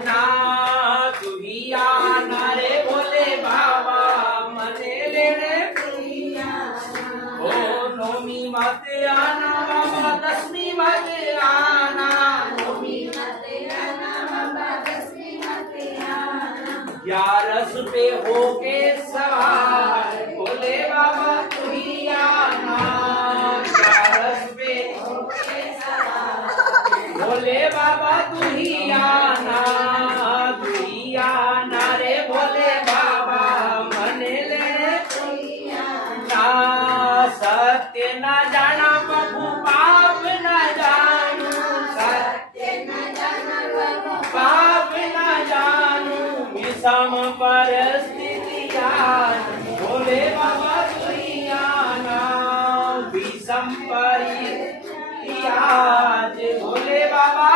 ना तू ही आना रे भोले बाबा मने लेने ओ नौमी मत आना बाबा दसवीं मत आना नौमी मत आना बाबा दसवीं मत आना 11 पे होके सवार भोले बाबा तू ही आना 11 पे होके सवार भोले बाबा तू ही आना रे भोले बाबा मने ले ना सत्य न जाना प्रभु पाप न जानू सत्य न जाना प्रभु पाप न जानू विषम परिस्थिति भोले बाबा तू ही आना विषम परिस्थिति भोले बाबा।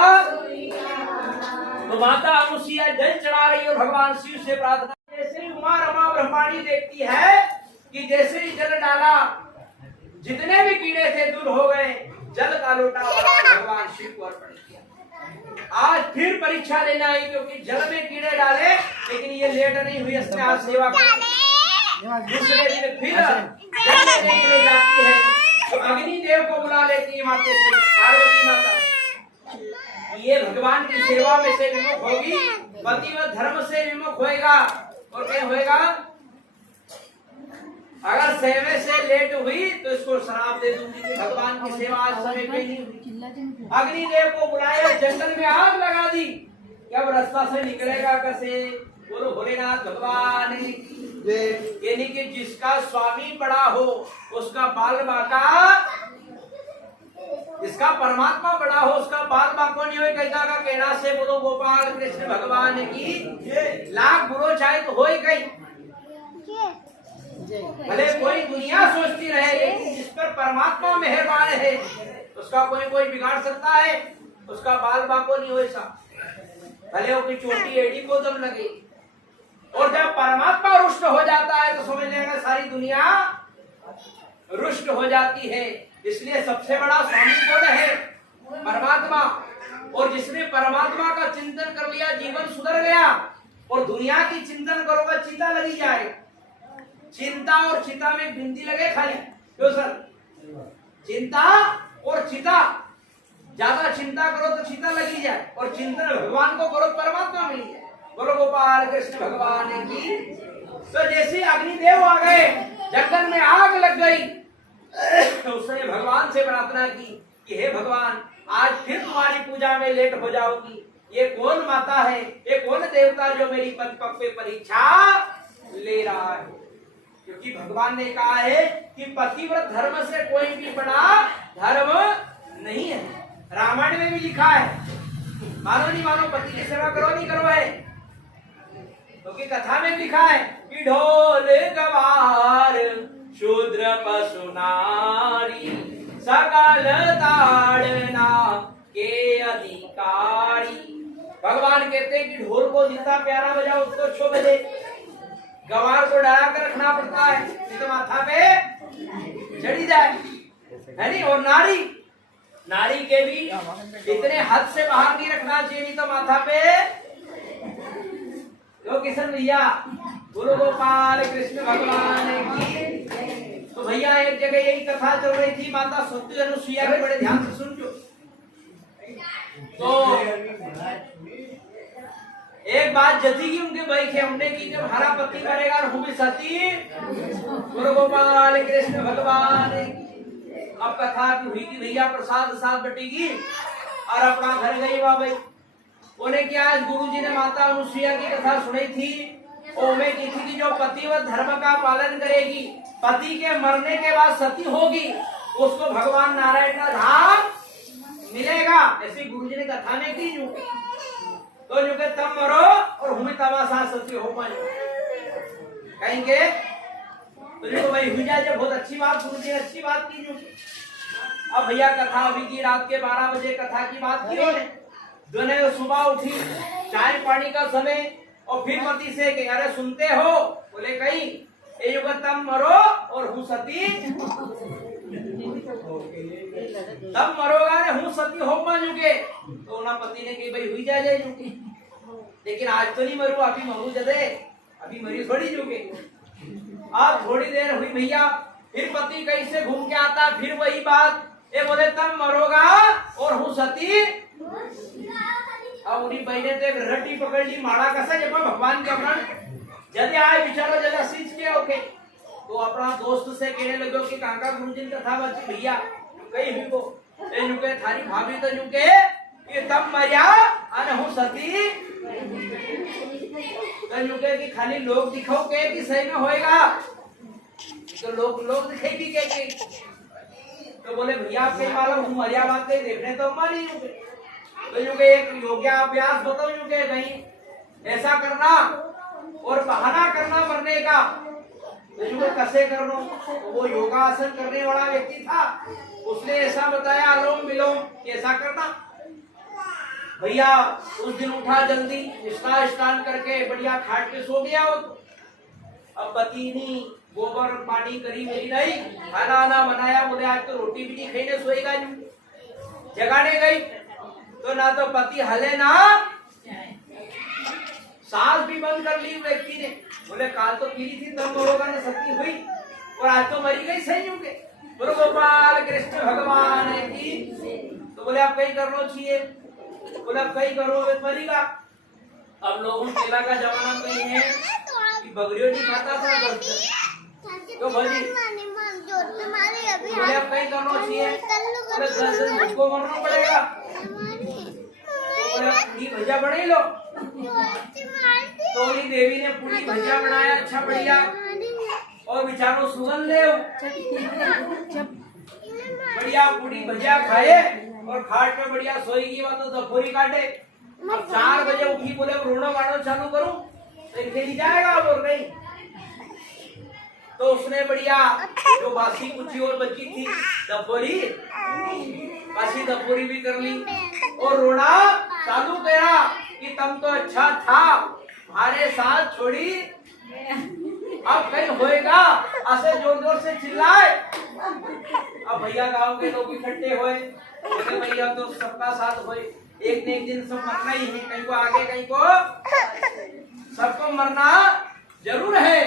तो माता अनुसुईया जल चढ़ा रही है भगवान शिव से प्रार्थना। जैसे ही उमा रमा ब्रह्माणी देखती है कि जैसे ही जल डाला जितने भी कीड़े थे दूर हो गए, जल का लोटा भगवान शिव को अर्पण किया। आज फिर परीक्षा लेना आई क्योंकि जल में कीड़े डाले लेकिन ये लेट नहीं हुई, इसने आज सेवा की। दूसरे दिन फिर जल लेने के लिए जाती है तो अग्नि देव को बुला लेती है माता पार्वती माता। ये भगवान की सेवा में से विमुख होगी, पतिव्रत धर्म से विमुख होएगा और क्या होएगा, अगर सेवे से लेट हुई तो इसको श्राप दे दूंगी कि भगवान की सेवा आज समय पे नहीं हुई। अग्निदेव को बुलाया, जंगल में आग लगा दी कि अब रास्ता से निकलेगा कैसे। बोलो भोलेनाथ भगवान यानी कि जिसका स्वामी बड़ा हो उसका बाल बाका, जिसका परमात्मा बड़ा हो उसका बाल बाको नहीं हो। कहता का कहना से बोलो गोपाल कृष्ण भगवान की लाख बुरो चाहे तो हो ही गई। भले कोई दुनिया सोचती रहे लेकिन जिस पर परमात्मा मेहरबान है उसका कोई बिगाड़ सकता है, उसका बाल बाको नहीं हो ऐसा, भले वो चोटी एड़ी को दम लगे। और जब परमात्मा रुष्ट हो जाता है तो समझ लेगा सारी दुनिया रुष्ट हो जाती है। इसलिए सबसे बड़ा स्वामी कौन है? परमात्मा। और जिसने परमात्मा का चिंतन कर लिया जीवन सुधर गया। और दुनिया की चिंतन करोगे चिता लगी जाए, चिंता और चिता में बिंदी लगे खाली। क्यों सर? चिंता और चिता, ज्यादा चिंता करो तो चिता लगी जाए और चिंतन भगवान को करो परमात्मा मिल जाए। बोलो गोपाल कृष्ण भगवान की। तो जैसे अग्निदेव आ गए, जंगल में आग लग गई तो उसने भगवान से प्रार्थना की कि हे भगवान आज फिर तुम्हारी पूजा में लेट हो जाओगी। ये कौन माता है, ये कौन देवता जो मेरी पग पग पे परीक्षा ले रहा है? क्योंकि भगवान ने कहा है कि पतिव्रत धर्म से कोई भी बड़ा धर्म नहीं है। रामायण में भी लिखा है, मानो नहीं मानो पति की सेवा करो नहीं करो है। क्योंकि कथा में लिखा है कि ढोल गवार शूद्र पशु नारी सकल ताड़ना के अधिकारी। भगवान कहते हैं कि ढोल को जितना प्यारा बजाओ उसको छो बजे, गवार को डरा कर रखना पड़ता है नहीं तो माथा पे चढ़ी जाए, है नहीं। और नारी के भी इतने हद से बाहर नहीं रखना चाहिए नहीं तो माथा पे। तो किशन भैया गुरु गोपाल कृष्ण भगवान की। तो भैया एक जगह यही कथा चल रही थी, माता सती अनुसुईया के बड़े ध्यान से सुन जो। तो एक बात जती की उनके भाई खेमने की, जब हरा पति करेगा और भी सती गुरु गोपाल कृष्ण भगवान। अब कथा हुई कि भैया प्रसाद साथ बटेगी और अपना घर गई वहां भाई। उन्हें क्या आज गुरु जी ने माता अनुसुईया की कथा सुनी थी, ओमे की थी कि जो पतिव्रत धर्म का पालन करेगी, पति के मरने के बाद सती होगी, उसको भगवान नारायण का धाम मिलेगा। ऐसी गुरु जी ने कथा में की जो तो जो के तब मरो और हुई तमाशा सती हो पाए कहेंगे तो भाई हुई जाए। जब बहुत अच्छी बात गुरु जी ने अच्छी बात की जो। अब भैया कथा अभी की रात के 12 बजे कथा की बात की उन्होंने। दोनों सुबह उठी, चाय पानी का समय, और फिर पति से कि अरे सुनते हो? बोले कहीं ये युग तब मरो और हूँ सती तब मरोगा रे हूँ सती हो मान चुके। तो ना पति ने कही भाई हुई जाए लेकिन आज तो नहीं मरू, अभी मरू जदे, अभी मरी थोड़ी जुगे। अब थोड़ी देर हुई भैया, फिर पति कहीं से घूम के आता, फिर वही बात, ये बोले तब मरोगा और हूँ सती। अब उन्हीं बहने तो एक रट्टी पकड़ ली, मारा कसा जब भगवान के अपना जदे आए बिचारो जदा सींच के ओके। तो अपना दोस्त से कहने लगे कि काका गुरुजी कथा बची भैया कहीं भी को ए नुके थारी भाभी तो नुके ये तब मरिया अन हूँ सती। तो नुके कि खाली लोग दिखाओ के कि सही में होएगा, तो लोग दिखेगी के तो बोले भैया आप कहीं मालूम हूँ मरिया बात कहीं देखने तो मरी नुके। तो नुके एक योगाभ्यास बताओ नुके कहीं ऐसा करना और बहाना करना मरने का, तो कैसे करना। वो योगासन करने वाला व्यक्ति था, उसने ऐसा बताया अनुलोम विलोम कैसा करना। भैया उस दिन उठा जल्दी, स्नान करके बढ़िया खाट पे सो गया वो। अब पति ने गोबर पानी करी मेरी नहीं, खाना आना बनाया, बोले आज तो रोटी भी नहीं खाने सोएगा। जगाने गई तो ना तो पति हले ना सांस भी बंद कर ली व्यक्ति ने। बोले काल तो पीली थी तब मरोगा ने सती हुई और आज तो मरी गई सही हूँ के। बोलो गोपाल कृष्ण भगवान की। तो बोले आप कहीं करना चाहिए, बोले आप कहीं करो मरीगा। अब लोगों केला का जमाना कहीं है कि बगड़ियों नहीं खाता था तो भरी बोले आप कहीं करना चाहिए, बोले 10 दिन मुझको मरना पड़ेगा। बोले पूरी भजिया बना लो। तो देवी ने पूरी भजिया बनाया अच्छा बढ़िया और बिचारो सुगंध ले बढ़िया पूरी भजिया खाए और खाट पे बढ़िया सोएगी। वह तो दफोरी काटे। अब 4 बजे उठी, बोले रोना वाड़ो चालू करूं तो खेली जाएगा और नहीं। तो उसने बढ़िया जो बासी कुची और बची थी दफोरी, बासी दफोरी भी कर ली और रोना चालू करा कि तुम तो अच्छा था हमारे साथ छोड़ी, अब कहीं होएगा। ऐसे जोर जोर से चिल्लाए। अब भैया गांव के लोग इकट्ठे हुए, बोले भैया तो सबका साथ होए, एक न एक दिन सब मरना ही है, कहीं को आगे कहीं को सबको मरना जरूर है।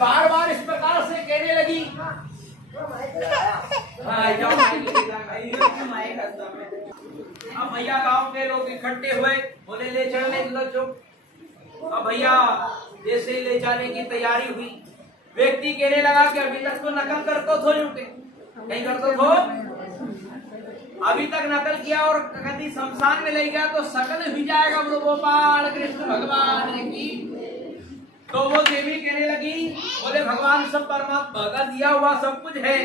बार बार इस प्रकार से कहने लगी। अब भैया गांव के लोग इकट्ठे हुए, बोले ले चलने जो। अब भैया जैसे ही ले जाने की तैयारी हुई, व्यक्ति कहने लगा कि अभी तक तो नकल करते थो यूके कहीं करते थो, अभी तक नकल किया और कभी शमशान में ले गया तो सकल हुई जाएगा। बोलो गोपाल कृष्ण भगवान की। तो वो देवी कहने लगी, बोले भगवान सब परमात्मा का दिया हुआ सब कुछ है,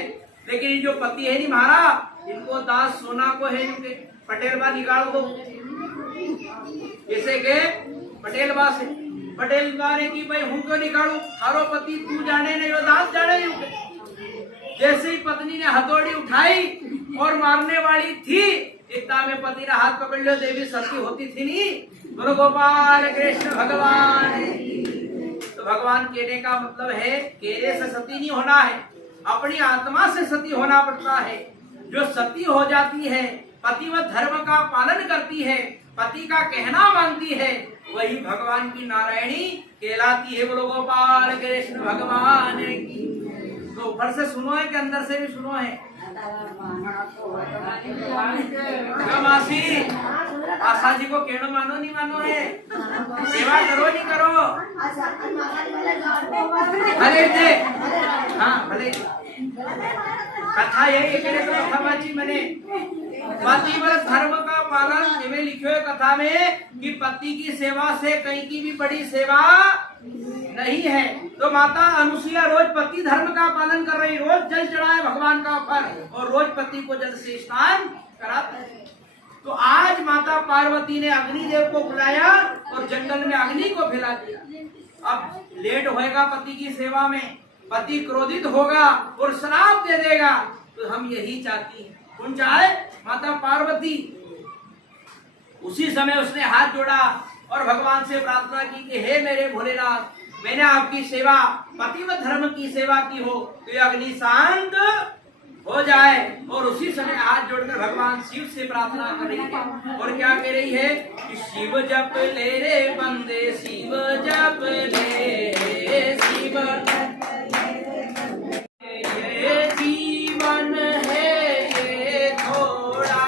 लेकिन जो पति है नहीं मारा, इनको दास सोना को है इनके पटेल बा निकाल दो। जैसे के पटेल बा से पटेल ने की भाई हूँ क्यों निकालू, हारो पति तू जाने नहीं, वो दास जाने नहीं। जैसे ही पत्नी ने हथौड़ी उठाई और मारने वाली थी, इतना में पति ने हाथ पकड़ लिया, देवी सती होती थी नहीं। बोलो गोपाल कृष्ण भगवान। तो भगवान कहने का मतलब है केरे से सती नहीं होना है, अपनी आत्मा से सती होना पड़ता है। जो सती हो जाती है, पति व धर्म का पालन करती है, पति का कहना मानती है, वही भगवान की नारायणी कहलाती है। बोलो गोपाल कृष्ण भगवान की। तो ऊपर से सुनो है कि अंदर से भी सुनो है। मासी आशा जी को कहना मानो नहीं मानो है, सेवा करो नहीं करो भले थे। हाँ भले कथा यही कथा मैंने पतिव्रत धर्म का पालन इनमें लिखे हुए कथा में कि पति की सेवा से कहीं की भी बड़ी सेवा नहीं है। तो माता अनुसुईया रोज पति धर्म का पालन कर रही, रोज जल चढ़ाए भगवान का पर और रोज पति को जल से स्नान कराते। तो आज माता पार्वती ने अग्निदेव को बुलाया और जंगल में अग्नि को फैला दिया। अब लेट होएगा पति की सेवा में, पति क्रोधित होगा और श्राप दे देगा। तो हम यही चाहती हैं, कौन चाहे माता पार्वती। उसी समय उसने हाथ जोड़ा और भगवान से प्रार्थना की कि हे मेरे भोलेनाथ, मैंने आपकी सेवा पति व धर्म की सेवा की हो तो ये अग्नि शांत हो जाए। और उसी समय हाथ जोड़कर भगवान शिव से प्रार्थना कर रही है। और क्या कह रही है कि शिव जप ले रे बंदे, शिव जप ले, शिव ये जीवन है ये थोड़ा,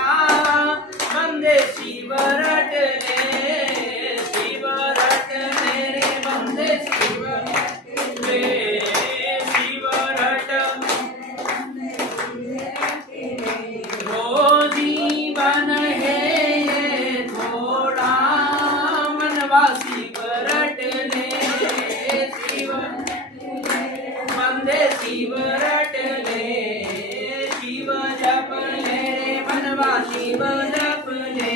बंदे शिव रट ले, शिव रट ले रे बंदे, शिव ले, शिव रट। वो जीवन है ये थोड़ा, मनवा शिव रट ले, शिव बंदे शिव रट ले, शिव जप ले रे मनवा शिव जप ले।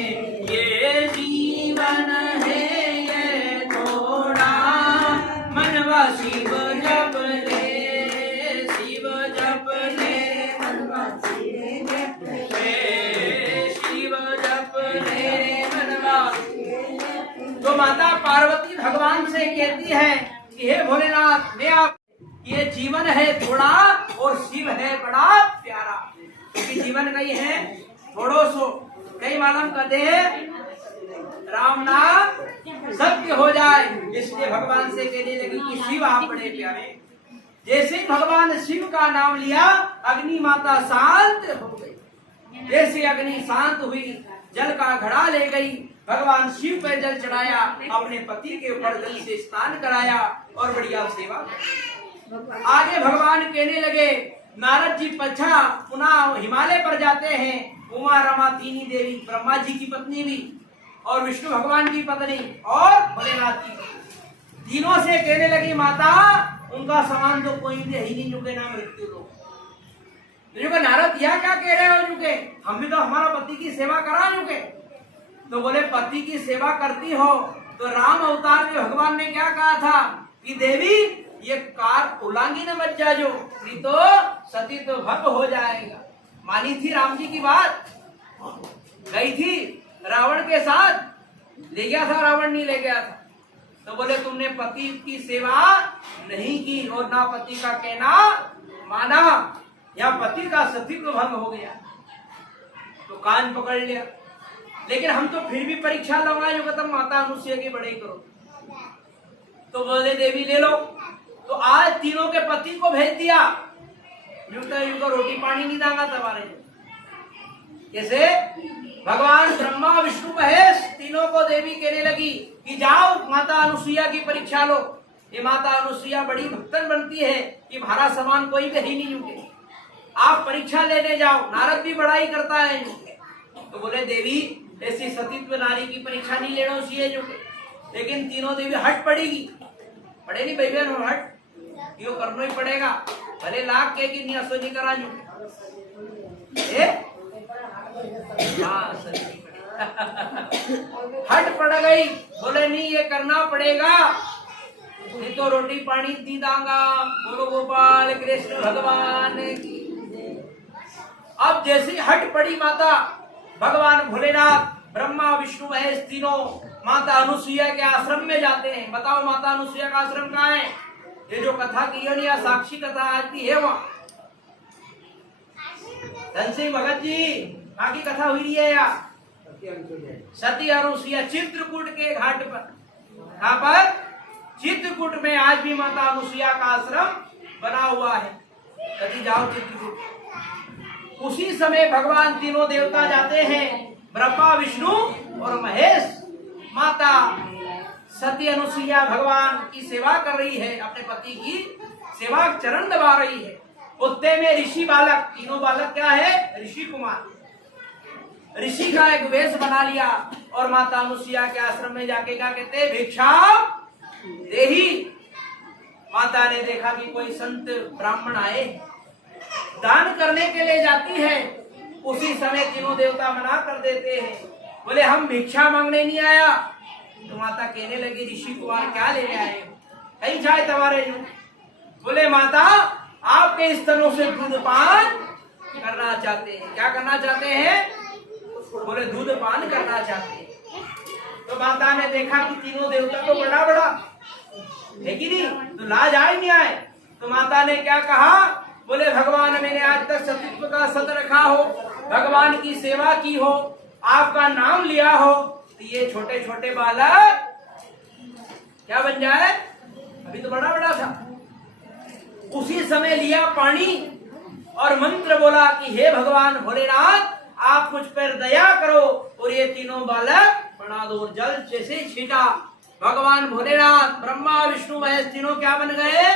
ये जीवन है ये थोड़ा, मनवा शिव जप ले, शिव जप ले मनवा शिव जप ले, शिव जप ले मनवा। तो माता पार्वती भगवान से कहती है कि हे भोलेनाथ, मैं आप, ये जीवन है थोड़ा और शिव है बड़ा प्यारा। क्योंकि जीवन कई है थोड़ो सो, कई मालूम कहते हैं राम नाम सत्य हो जाए। इसलिए भगवान से कहने लगी कि शिव आप बड़े प्यारे। जैसे ही भगवान शिव का नाम लिया, अग्नि माता शांत हो गई। जैसे अग्नि शांत हुई, जल का घड़ा ले गई, भगवान शिव पर जल चढ़ाया, अपने पति के ऊपर जल से स्नान कराया और बढ़िया सेवा। आगे भगवान कहने लगे, नारद जी पछा पुनः हिमालय पर जाते हैं। उमा रमा तीनी देवी, ब्रह्मा जी की पत्नी भी और विष्णु भगवान की पत्नी और भोलेनाथ की, तीनों से कहने लगी माता उनका समान तो कोई भी ही नहीं चुके ना मृत्यु लोग। नारद यह क्या कह रहे हो चुके, हम भी तो हमारा पति की सेवा करा चुके। तो बोले पति की सेवा करती हो तो राम अवतार में भगवान ने क्या कहा था कि देवी ये कार उलांगी न मत जाजो, नहीं तो सती तो भस्म हो जाएगा। मानी थी राम जी की बात, गई थी रावण के साथ, ले गया था रावण, नहीं ले गया था। तो बोले तुमने पति की सेवा नहीं की और ना पति का कहना माना, या पति का सतीत्व भंग हो गया। तो कान पकड़ लिया। लेकिन हम तो फिर भी परीक्षा लगाए जो खत्म माता अनुसुईया की बड़ाई करो। तो बोले देवी ले लो। तो आज तीनों के पति को भेज दिया, यूं रोटी पानी नहीं दांगा तुम्हारे। कैसे भगवान ब्रह्मा विष्णु महेश तीनों को देवी कहने लगी कि जाओ माता अनुसुईया की परीक्षा लो। ये माता अनुसुईया बड़ी भक्तन बनती है कि भारा समान कोई भी नहीं जुटे, आप परीक्षा लेने जाओ। नारद भी बड़ाई करता है। तो बोले देवी ऐसी सतीत्व नारी की परीक्षा नहीं लेना चाहिए जुटे। लेकिन तीनों देवी हट पड़ेगी, पड़े नहीं भाई बहन हट, यो करना ही पड़ेगा, भले लाख के कि नहीं असो नहीं करा हट पड़ गई। बोले नहीं ये करना पड़ेगा, नहीं तो रोटी पानी दी दांगा। बोलो गोपाल कृष्ण भगवान की। अब जैसी हट पड़ी माता, भगवान भोलेनाथ ब्रह्मा विष्णु महेश तीनों माता अनुसुईया के आश्रम में जाते हैं। बताओ माता अनुसुईया का आश्रम कहाँ है? ये जो कथा की है साक्षी कथा आती है वहाँ धन सिंह भगत जी कहाँ की कथा हुई है या सती अनुसुईया चित्रकूट के घाट पर। कहाँ पर? चित्रकूट में आज भी माता अनुसुईया का आश्रम बना हुआ है। कभी जाओ चित्रकूट। उसी समय भगवान तीनों देवता जाते हैं, ब्रह्मा विष्णु और महेश। माता सती अनुसुईया भगवान की सेवा कर रही है, अपने पति की सेवा चरण दबा रही है। उत्ते में ऋषि बालक, तीनों बालक क्या है? ऋषि कुमार। ऋषि का एक वेश बना लिया और माता अनुसुईया के आश्रम में जाके क्या कहते? भिक्षा देही। माता ने देखा कि कोई संत ब्राह्मण आए, दान करने के लिए जाती है। उसी समय तीनों देवता मना कर देते हैं, बोले हम भिक्षा मांगने नहीं आया। तो माता कहने लगी ऋषि कुमार क्या लेने आए हो? कहीं जाए तुम्हारे जो? बोले माता आपके स्तनों से दूध पान करना चाहते हैं। क्या करना चाहते हैं? बोले दूध पान करना चाहते हैं। तो माता ने देखा कि तीनों देवता तो बड़ा बड़ा है कि नहीं, तो लाज आए नहीं आए। तो माता ने क्या कहा? बोले भगवान मैंने आज तक सतीत्व का सत रखा हो, भगवान की सेवा की हो, आपका नाम लिया हो, तो ये छोटे छोटे बालक क्या बन जाए? अभी तो बड़ा बड़ा था। उसी समय लिया पानी और मंत्र बोला कि हे भगवान भोलेनाथ आप मुझ पर दया करो, और ये तीनों बालक बना दो। जल जैसे छीटा, भगवान भोलेनाथ ब्रह्मा विष्णु महेश तीनों क्या बन गए?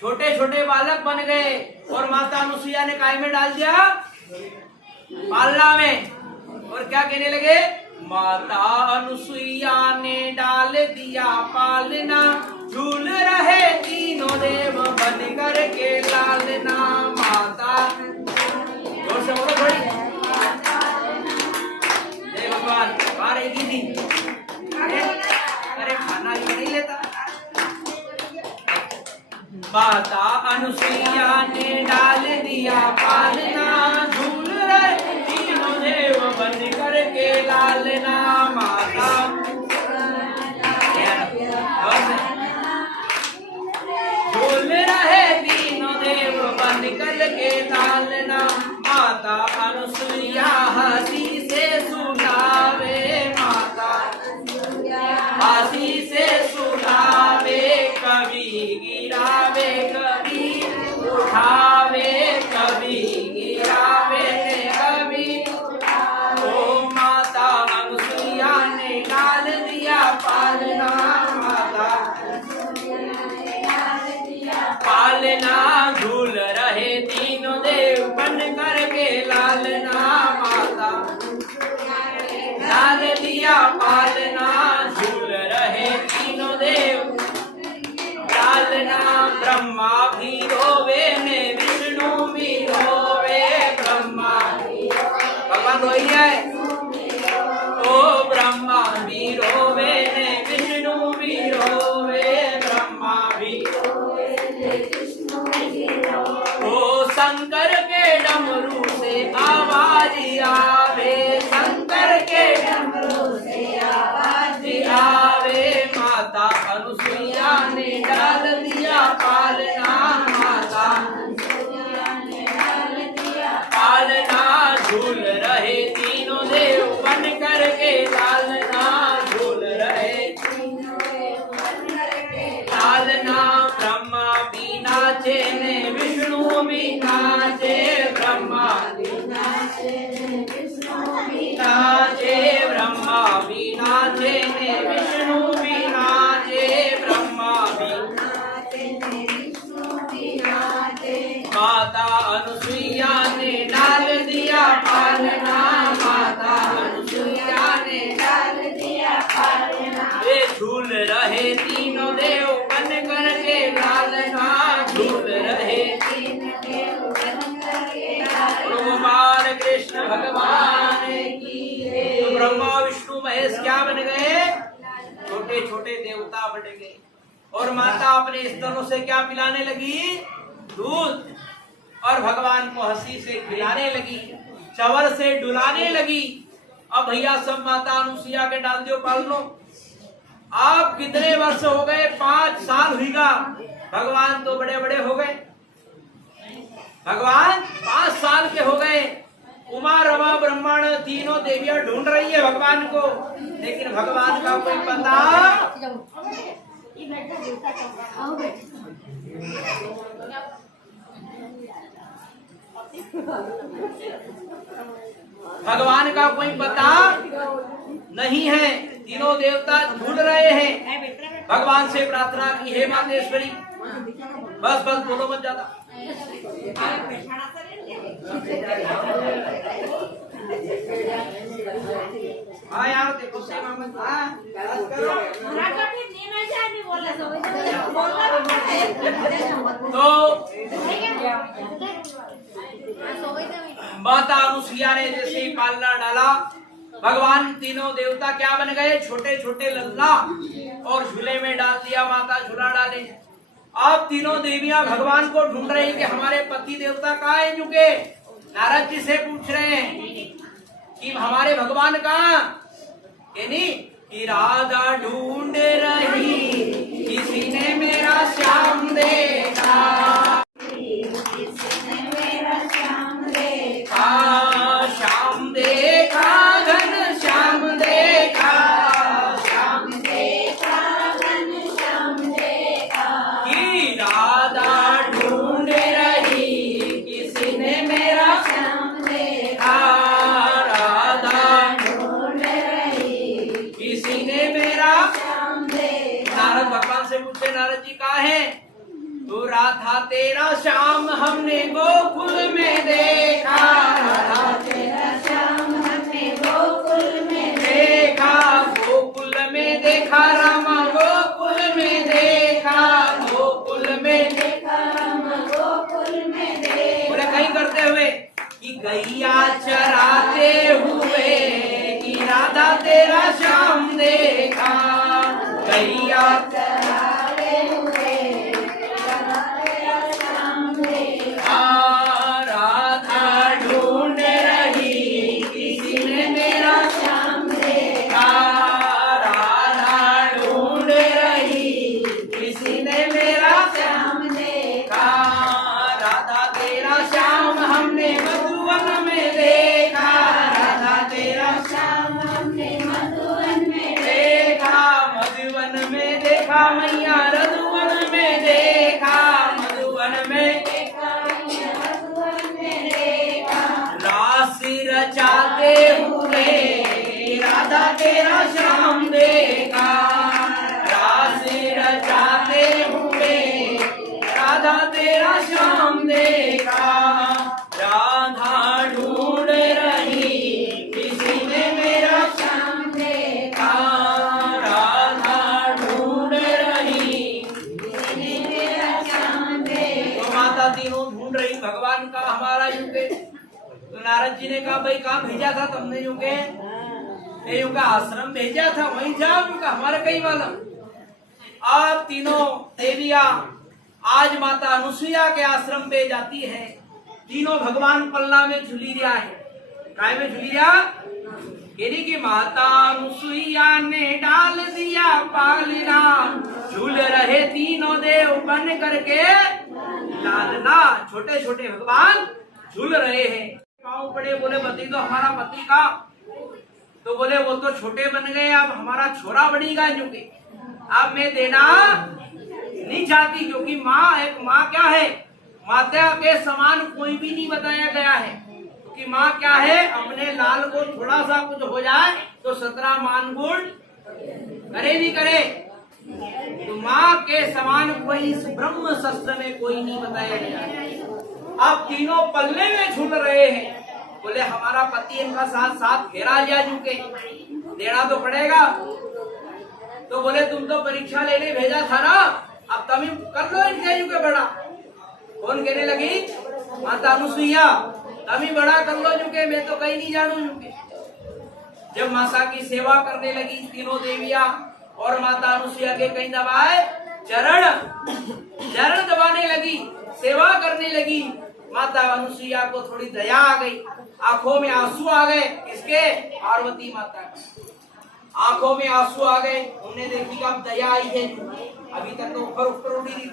छोटे छोटे बालक बन गए। और माता अनुसुईया ने काय में डाल दिया? पालना में। और क्या कहने लगे? माता अनुसुईया ने डाल दिया पालना, झूल रहे तीनों देव बन कर के लालना। माता जोर से बोलो थोड़ी। जय भगवान। आ रही दीदी, अरे खाना क्यों नहीं लेता? माता अनुसुईया ने डाल दिया पालना, झूल रहे तीनों देव बन कर के लालना। माता झूल रहे तीनों देव बन कर के लालना। माता अनुसुईया हंसी से सुनावे, माता हंसी से सुनावे, कभी गिरावे कभी उठावे, कभी गिरावे कभी। ओ माता अनुसुईया ने डाल दिया पालना, माता पालना, झूल रहे तीनों देव बन कर के लालना। माता डाल दिया पालना, झूल रहे तीनों देव लालना। ब्रह्मा भी रोवे ने विष्णु भी रोवे, ब्रह्मा भगवान रोई है। ओ ब्रह्मा भी रोवे ने विष्णु भी रोवे, ब्रह्मा भी ओ शंकर के डमरू से आवाज आवे, शंकर के डमरू से आवाज आवे। माता अनुसुईया ने डाल दिया पालना, माता पालना, झूल रहे तीनों देव बन कर के लालना, झूल रहे लालना। ब्रह्मा भी नाचे ने विष्णु भी नाचे, ब्रह्मा नाचे, ब्रह्मा भी नाचे ने विष्णु भी नाचे, ब्रह्मा भी माता अनुसुईया ने डाल दिया पालना, माता अनुसुईया ने डाल दिया पालना। वे झूल रहे तीनों देव बन कर के लालना, झूल रहे भगवान कृष्ण भगवान की। तो ब्रह्मा विष्णु महेश क्या बन गए? छोटे छोटे देवता बन गए। और माता अपने स्तनों से क्या पिलाने लगी? दूध। और भगवान को हंसी से खिलाने लगी, चवर से डुलाने लगी। अब भैया सब माता अनुसुईया के डाल दियो पालनो। आप कितने वर्ष हो गए? 5 साल हुईगा। भगवान तो बड़े बड़े हो गए, भगवान 5 साल के हो गए। उमा रमा ब्रह्मांड तीनों देवियां ढूंढ रही है भगवान को, लेकिन भगवान का कोई पता। भगवान का कोई पता नहीं है। तीनों देवता ढूंढ रहे हैं। भगवान से प्रार्थना की, हे मातेश्वरी, बस बस बोलो मत ज्यादा। हाँ यार देखो सेवा मत करो। तो माता अनुसुईया ने जैसे ही पालना डाला, भगवान तीनों देवता क्या बन गए? छोटे छोटे लल्ला। और झूले में डाल दिया, माता झूला डाले। अब तीनों देवियां भगवान को ढूंढ रही कि हमारे पति देवता कहाँ है चुके। नारद जी से पूछ रहे हैं कि हमारे भगवान कहाँ? कि राधा ढूंढ रही, किसी ने मेरा श्याम देखा। नारद जी का है, तो राधा तेरा श्याम हमने गोकुल में देखा, राधा तेरा श्याम हमने गोकुल में देखा, गोकुल में देखा रामा गोकुल में देखा, गोकुल में देखा रामा गोकुल में देखा। बोले कहीं करते हुए कि गैया चराते हुए कि राधा तेरा श्याम देखा, गैया चराते हुए राधा तेरा श्याम देखा, राधा ढूंढ रही किसी ने मेरा श्याम देखा, राधा ढूंढ रही किसी ने मेरा श्याम देखा, राधा तेरा श्याम हमने मधुवन में देखा, राधा तेरा श्याम हमने मधुवन में देखा, मधुवन में देखा मैया रघुवन में देखा, मधुवन में देखा मैया रघुवन में देखा, रास रचाते हुए राधा तेरा श्याम देखा, रास रचाते हुए राधा तेरा श्याम देखा, राधा ढूंढ रही किसी ने मेरा श्याम देखा, राधा ढूंढ रही किसी ने मेरा श्याम देखा। तो माता तीनों ढूंढ रही भगवान का हमारा युगे। तो नारद जी ने कहा भाई कहाँ भेजा था तुमने युगे? युग का आश्रम भेजा था, वहीं जाओ युग हमारे कहीं वाला। आप तीनों देवियां आज माता अनुसुईया के आश्रम पे जाती है। तीनों भगवान पल्ला में झूली रिया है। काय में झूली रिया? कहरी की माता अनुसुईया ने डाल दिया पालना, झूल रहे तीनों देव बन करके लालना। छोटे छोटे भगवान झूल रहे हैं। पाँव पड़े, बोले पति तो हमारा पति का, तो बोले वो तो छोटे बन गए, अब हमारा छोरा बनेगा क्योंकि अब मैं देना नहीं चाहती, क्योंकि माँ एक माँ क्या है, माता के समान कोई भी नहीं बताया गया है। क्योंकि माँ क्या है, अपने लाल को थोड़ा सा कुछ हो जाए तो 17 मान गुण करे नहीं करे। तो माँ के समान कोई इस ब्रह्म शास्त्र में कोई नहीं बताया गया है। अब तीनों पल्ले में झूल रहे हैं। बोले हमारा पति इनका साथ साथ फेरा लिया चुके, देना तो पड़ेगा। तो बोले तुम तो परीक्षा लेने भेजा था ना, अब तुम कर लो इनके युग बड़ा। कौन कहने लगी? माता अनुसुईया, तुम ही बड़ा कर लो जुके, मैं तो कहीं नहीं जानू जुके। जब माता की सेवा करने लगी तीनों देवियां और माता अनुसुईया के कहीं दबाए चरण दबाने लगी, सेवा करने लगी। माता अनुसुईया को थोड़ी दया आ गई, आंखों में आंसू आ गए। किसके? पार्वती माता के आंखों में आंसू आ गए। उन्हें देखी कि अब दया आई है। अभी तक तो ऊपर ऊपर उड़ी रही।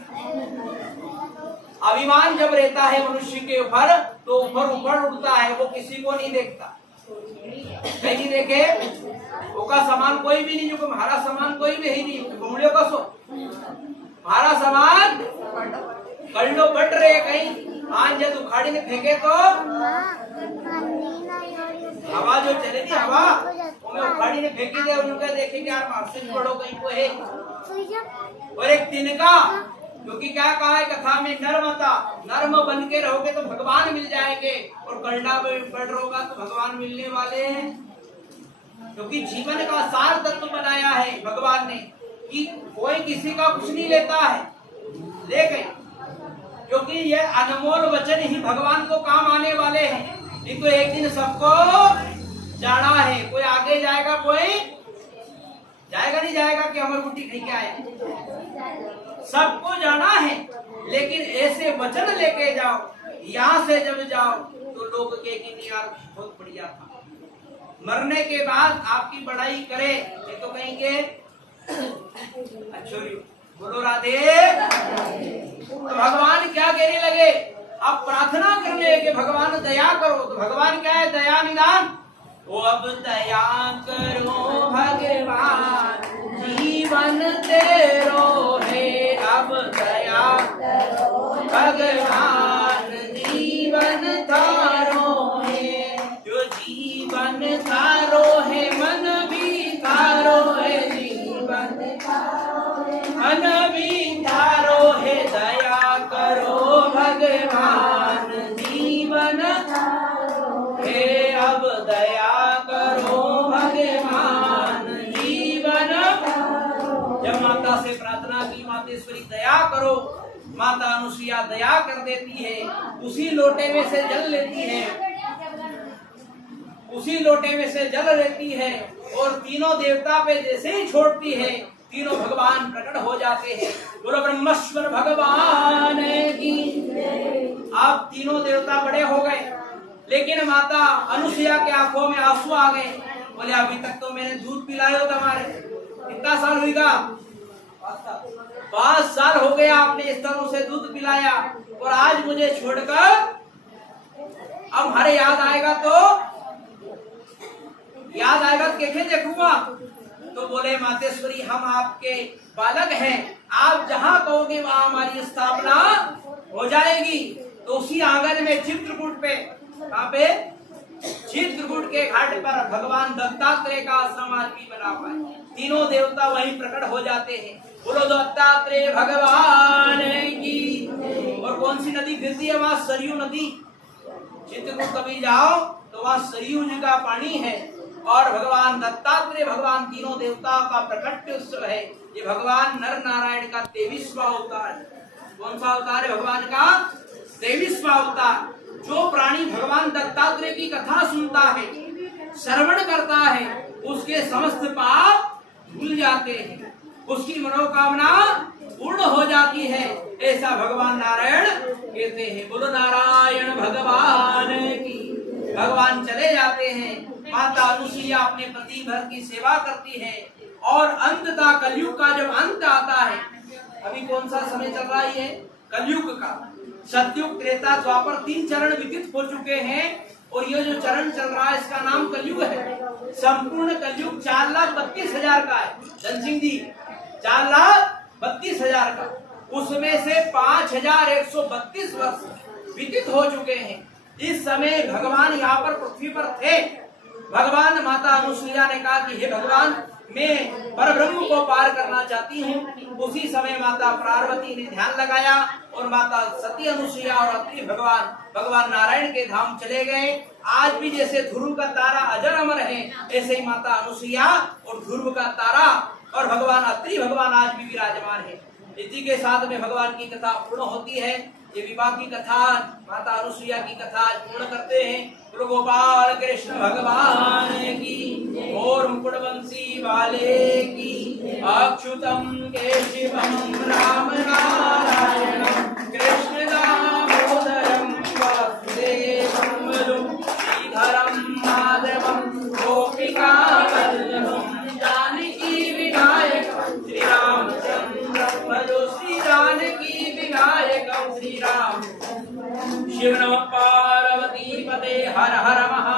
अभिमान जब रहता है मनुष्य के ऊपर तो ऊपर ऊपर उड़ता है, वो किसी को नहीं देखता। नहीं देखे वो का सामान कोई भी नहीं, जो हमारा सामान कोई भी ही नहीं। घुमड़ियों का सो हमारा सामान कल्लो बट रहे कहीं। आज जब उखाड़ी ने फेंके तो हवा जो चले थी, हवा उन्हें उखाड़ी ने फेंकी दे। उनका देखे कि यार मार्क्स पढ़ो कहीं को है। और एक तिनका, क्योंकि क्या कहा है कथा में, नर्मता, नर्म बन के रहोगे तो भगवान मिल जाएंगे, और कलडा बढ़ होगा तो भगवान मिलने वाले हैं। क्योंकि जीवन का सार तत्व बनाया है भगवान ने कि कोई किसी का कुछ नहीं लेता है, लेकिन क्योंकि ये अनमोल वचन ही भगवान को काम आने वाले हैं। नहीं तो एक दिन सबको जाना है, कोई आगे जाएगा, कोई जाएगा नहीं जाएगा कि अमर गुट्टी खाई के आए। सबको जाना है, लेकिन ऐसे वचन लेके जाओ। यहाँ से जब जाओ तो लोग कहेंगे यार बहुत बढ़िया था। मरने के बाद आपकी बड़ाई करे, ये तो कहेंगे अच्छा बोलो राधे। तो भगवान क्या कहने लगे, अब प्रार्थना करने लगे भगवान दया करो। तो भगवान क्या है, दया निदान। वो अब दया करो भगवान, जीवन तेरो है। अब दया करो भगवान, जीवन थारो है। जो जीवन थारो है, मन भी थारो है। जीवन थारो है, मन भी थारो से प्रार्थना की, मातेश्वरी दया करो। माता अनुसुईया दया कर देती है, उसी लोटे में से जल लेती है, उसी लोटे में से जल लेती है और तीनों देवता पे जैसे ही छोड़ती है, तीनों भगवान प्रकट हो जाते हैं। बोलो ब्रह्मेश्वर भगवान की। आप तीनों देवता बड़े हो गए, लेकिन माता अनुसुईया के आंखों में आंसू आ गए। बोले अभी तक तो मैंने दूध पिलाया तुम्हारे, कितना साल हुईगा? 5 साल हो गया आपने इस तरह से दूध पिलाया, और आज मुझे छोड़कर अब हमारे याद आएगा तो कैसे देखूंगा? तो बोले मातेश्वरी हम आपके बालक हैं, आप जहाँ कहोगे वहाँ हमारी स्थापना हो जाएगी। तो उसी आंगन में चित्रकूट पे, कहाँ पे? चित्रकूट के घाट पर भगवान दत्तात्रेय का आश्रम आज भी बना हुआ है। तीनों देवता वहीं प्रकट हो जाते हैं। बोलो दत्तात्रेय भगवान की। और कौन सी नदी गिरती है वहाँ? सरयू नदी। चित्रकूट कभी जाओ तो वहाँ सरयू जी का पानी है, और भगवान दत्तात्रेय भगवान तीनों देवताओं का प्रकट उत्सव है। ये भगवान नर नारायण का 23वां अवतार है। कौन सा अवतार है भगवान का? 23वां अवतार। जो प्राणी भगवान दत्तात्रेय की कथा सुनता है, श्रवण करता है, उसके समस्त पाप भूल जाते हैं, उसकी मनोकामना पूर्ण हो जाती है, ऐसा भगवान नारायण कहते हैं। बोलो नारायण भगवान की। भगवान चले जाते हैं, माता अनुसुईया अपने पति भर की सेवा करती है, और अंततः कलयुग का जब अंत आता है, अभी कौन सा समय चल रहा है? कलयुग का। सतयुग, त्रेता, द्वापर 3 चरण व्यतीत हो चुके हैं, और ये जो चरण चल रहा है इसका नाम कलयुग है। संपूर्ण कलयुग 4,32,000 का है। धन सिंह जी, 4,32,000 का, उसमें से 5,132 वर्ष व्यतीत हो चुके हैं। इस समय भगवान यहाँ पर पृथ्वी पर थे। भगवान माता अनुसुईया ने कहा कि हे भगवान, मैं परब्रह्म को पार करना चाहती हूँ। उसी समय माता पार्वती ने ध्यान लगाया, और माता सती अनुसुईया और अत्रि भगवान नारायण के धाम चले गए। आज भी जैसे ध्रुव का तारा अजर अमर है, ऐसे ही माता अनुसुईया और ध्रुव का तारा और भगवान अत्रि भगवान आज भी विराजमान है। इसी के साथ में भगवान की कथा पूर्ण होती है। ये विवाह की कथा, माता अनुसुईया की कथा पूर्ण करते हैं। गुरु गोपाल कृष्ण भगवान की, और मुकुटवंशी वाले की। अच्युतम केशवम राम नारायणम कृष्ण दामोदरम वासुदेवम श्रीधरम माधवम गोपिका वल्लभम जानकी विनायकम श्री रामचंद्रम भजो श्री जानकी विनायकम श्री राम। शिव नमः पार्वती पते हर हर महा